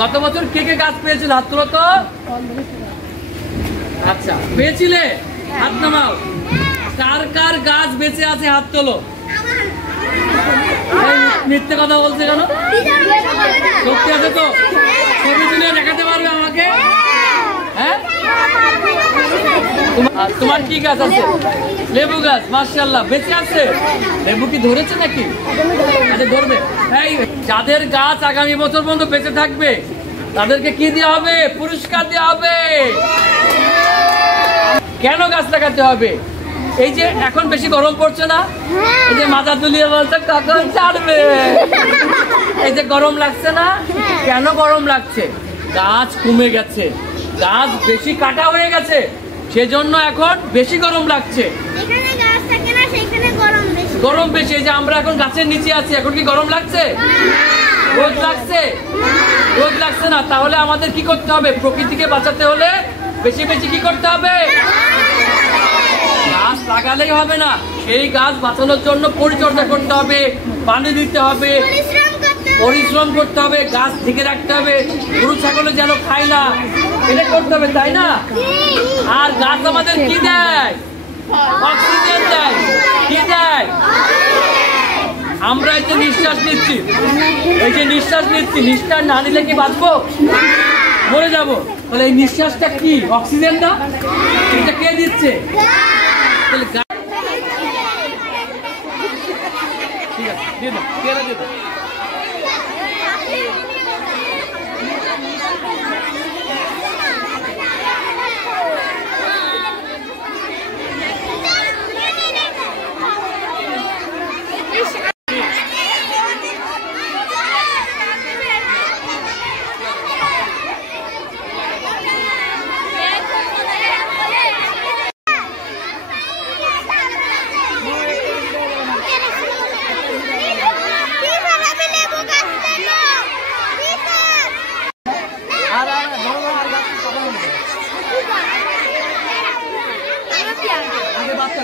গত বছর কে কে গাছ পেয়েছিল হাত তোলো তো। আচ্ছা পেয়েছিলে, হাত নামাও। কার কার গাছ বেঁচে আছে হাত তোলো। মিথ্যে কথা বলছে কেন? সত্যি আছে তো? ছবি তুলে দেখাতে পারবে আমাকে? হ্যাঁ, তোমার কি গাছ আছে? লেবু গাছ, মাশাআল্লাহ বেঁচে আছে। লেবু কি ধরেছে নাকি? আচ্ছা ধরবে। এই যাদের গাছ আগামী বছর পর্যন্ত বেঁচে থাকবে তাদেরকে কি দেওয়া হবে? পুরস্কার দেওয়া হবে। কেন গাছ লাগাতে হবে? এই যে এখন বেশি গরম পড়ছে না, এই যে মাথা তুলিয়ে বলছে কখন ছাড়বে, এই যে গরম লাগছে না, কেন গরম লাগছে? গাছ কমে গেছে, গাছ বেশি কাটা হয়ে গেছে, সেজন্য এখন বেশি গরম লাগছে। গরম বেশি। এই যে আমরা এখন গাছের নিচে আছি, এখন কি গরম লাগছে? রোদ লাগছে? রোদ লাগছে না। তাহলে আমাদের কি করতে হবে? প্রকৃতিকে বাঁচাতে হলে বেশি বেশি কি করতে হবে? গাছ লাগালেই হবে না, সেই গাছ বাঁচানোর জন্য পরিচর্যা করতে হবে, পানি দিতে হবে, পরিশ্রম করতে হবে, গাছ ঢেকে রাখতে হবে, গরু ছাগলে যেন খায় না, এটা করতে হবে, তাই না? আর গাছ আমাদের কি দেয়? অক্সিজেন দেয়। কি দেয়? আমরা এই যে নিঃশ্বাস নিচ্ছি, এই যে নিঃশ্বাস নিচ্ছি, নিঃশ্বাস না নিলে কি বাঁচবো? মরে যাবো। তাহলে এই নিঃশ্বাসটা কি? অক্সিজেন না? এটা কে দিচ্ছে? তাহলে ঠিক আছে, দিয়ে দাও, দিয়ে দাও, দিয়ে দাও। আগে বাচ্চা